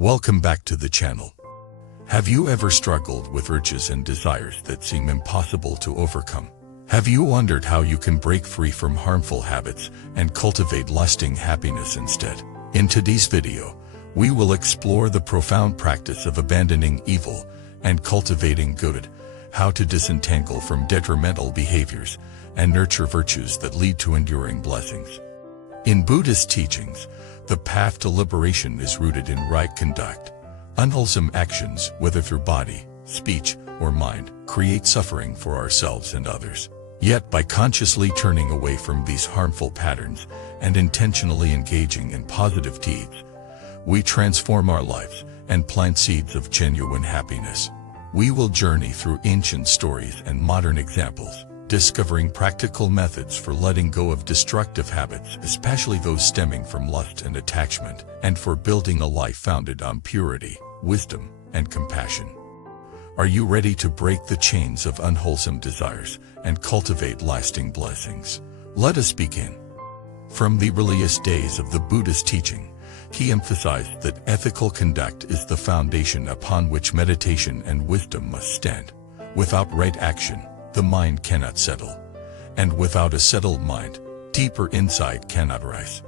Welcome back to the channel. Have you ever struggled with urges and desires that seem impossible to overcome? Have you wondered how you can break free from harmful habits and cultivate lasting happiness instead? In today's video, we will explore the profound practice of abandoning evil and cultivating good, how to disentangle from detrimental behaviors and nurture virtues that lead to enduring blessings. In Buddhist teachings, the path to liberation is rooted in right conduct. Unwholesome actions, whether through body, speech, or mind, create suffering for ourselves and others. Yet by consciously turning away from these harmful patterns and intentionally engaging in positive deeds, we transform our lives and plant seeds of genuine happiness. We will journey through ancient stories and modern examples, discovering practical methods for letting go of destructive habits, especially those stemming from lust and attachment, and for building a life founded on purity, wisdom, and compassion. Are you ready to break the chains of unwholesome desires and cultivate lasting blessings? Let us begin. From the earliest days of the Buddhist teaching, he emphasized that ethical conduct is the foundation upon which meditation and wisdom must stand. Without right action, the mind cannot settle, and without a settled mind, deeper insight cannot rise.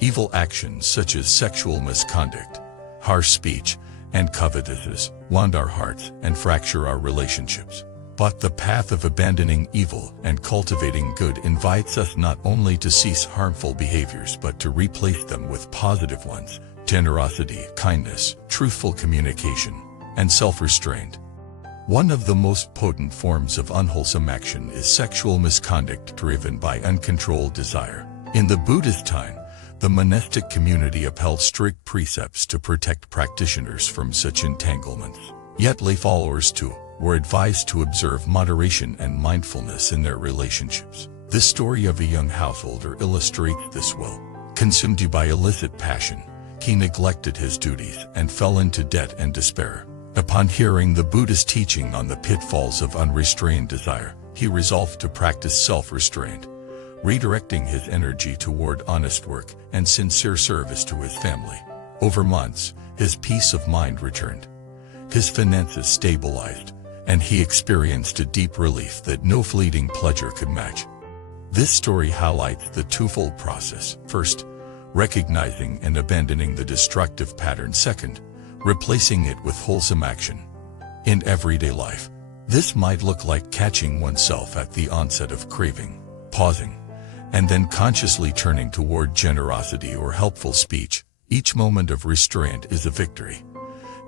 Evil actions such as sexual misconduct, harsh speech, and covetousness wound our hearts and fracture our relationships. But the path of abandoning evil and cultivating good invites us not only to cease harmful behaviors but to replace them with positive ones: generosity, kindness, truthful communication, and self-restraint. One of the most potent forms of unwholesome action is sexual misconduct driven by uncontrolled desire. In the Buddhist time, the monastic community upheld strict precepts to protect practitioners from such entanglements. Yet lay followers too were advised to observe moderation and mindfulness in their relationships. The story of a young householder illustrates this well. Consumed by illicit passion, he neglected his duties and fell into debt and despair. Upon hearing the Buddhist teaching on the pitfalls of unrestrained desire, he resolved to practice self-restraint, redirecting his energy toward honest work and sincere service to his family. Over months, his peace of mind returned. His finances stabilized, and he experienced a deep relief that no fleeting pleasure could match. This story highlights the twofold process. First, recognizing and abandoning the destructive pattern. Second, replacing it with wholesome action. In everyday life, this might look like catching oneself at the onset of craving, pausing, and then consciously turning toward generosity or helpful speech. Each moment of restraint is a victory,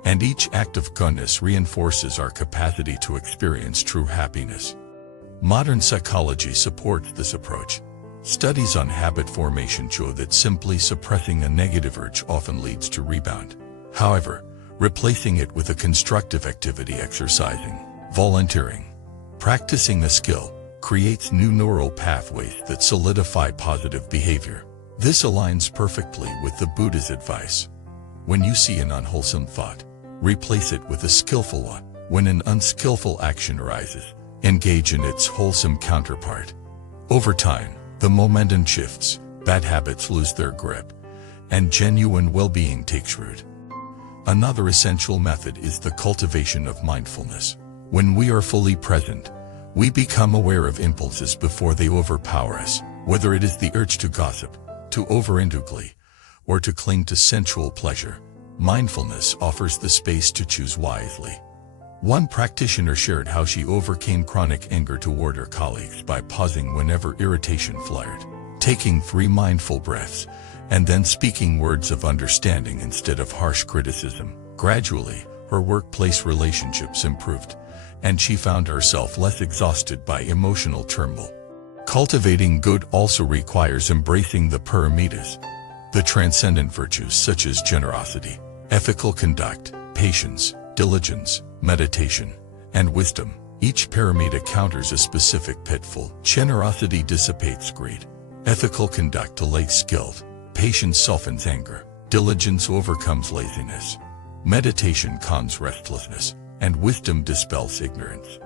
and each act of kindness reinforces our capacity to experience true happiness. Modern psychology supports this approach. Studies on habit formation show that simply suppressing a negative urge often leads to rebound. However, replacing it with a constructive activity, exercising, volunteering, practicing a skill, creates new neural pathways that solidify positive behavior. This aligns perfectly with the Buddha's advice. When you see an unwholesome thought, replace it with a skillful one. When an unskillful action arises, engage in its wholesome counterpart. Over time, the momentum shifts, bad habits lose their grip, and genuine well-being takes root. Another essential method is the cultivation of mindfulness. When we are fully present, we become aware of impulses before they overpower us, whether it is the urge to gossip, to overindulge, or to cling to sensual pleasure. Mindfulness offers the space to choose wisely. One practitioner shared how she overcame chronic anger toward her colleagues by pausing whenever irritation flared, taking 3 mindful breaths, and then speaking words of understanding instead of harsh criticism. Gradually, her workplace relationships improved, and she found herself less exhausted by emotional turmoil. Cultivating good also requires embracing the paramitas, the transcendent virtues such as generosity, ethical conduct, patience, diligence, meditation, and wisdom. Each paramita counters a specific pitfall. Generosity dissipates greed. Ethical conduct allays guilt. Patience softens anger. Diligence overcomes laziness. Meditation calms restlessness, and wisdom dispels ignorance.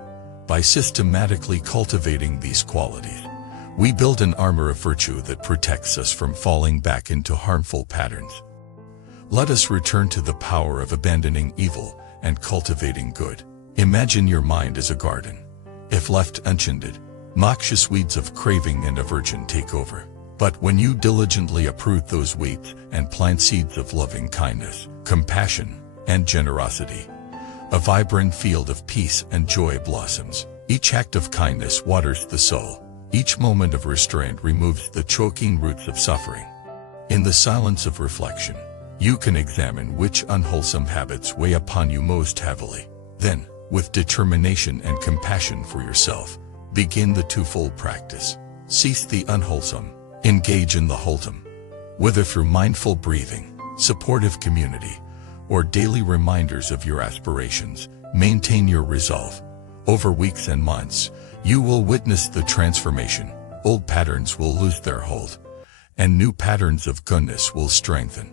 By systematically cultivating these qualities, we build an armor of virtue that protects us from falling back into harmful patterns. Let us return to the power of abandoning evil and cultivating good. Imagine your mind as a garden. If left untended, noxious weeds of craving and aversion take over. But when you diligently uproot those weeds and plant seeds of loving kindness, compassion, and generosity, a vibrant field of peace and joy blossoms. Each act of kindness waters the soul. Each moment of restraint removes the choking roots of suffering. In the silence of reflection, you can examine which unwholesome habits weigh upon you most heavily. Then, with determination and compassion for yourself, begin the twofold practice. Cease the unwholesome. Engage in the wholesome. Whether through mindful breathing, supportive community, or daily reminders of your aspirations, maintain your resolve. Over weeks and months, you will witness the transformation. Old patterns will lose their hold, and new patterns of goodness will strengthen.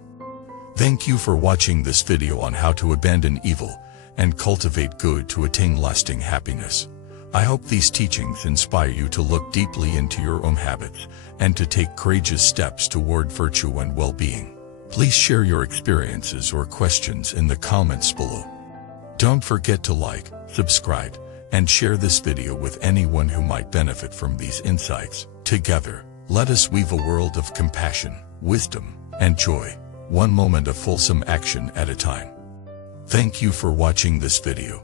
Thank you for watching this video on how to abandon evil and cultivate good to attain lasting happiness. I hope these teachings inspire you to look deeply into your own habits and to take courageous steps toward virtue and well-being. Please share your experiences or questions in the comments below. Don't forget to like, subscribe, and share this video with anyone who might benefit from these insights. Together, let us weave a world of compassion, wisdom, and joy, one moment of wholesome action at a time. Thank you for watching this video.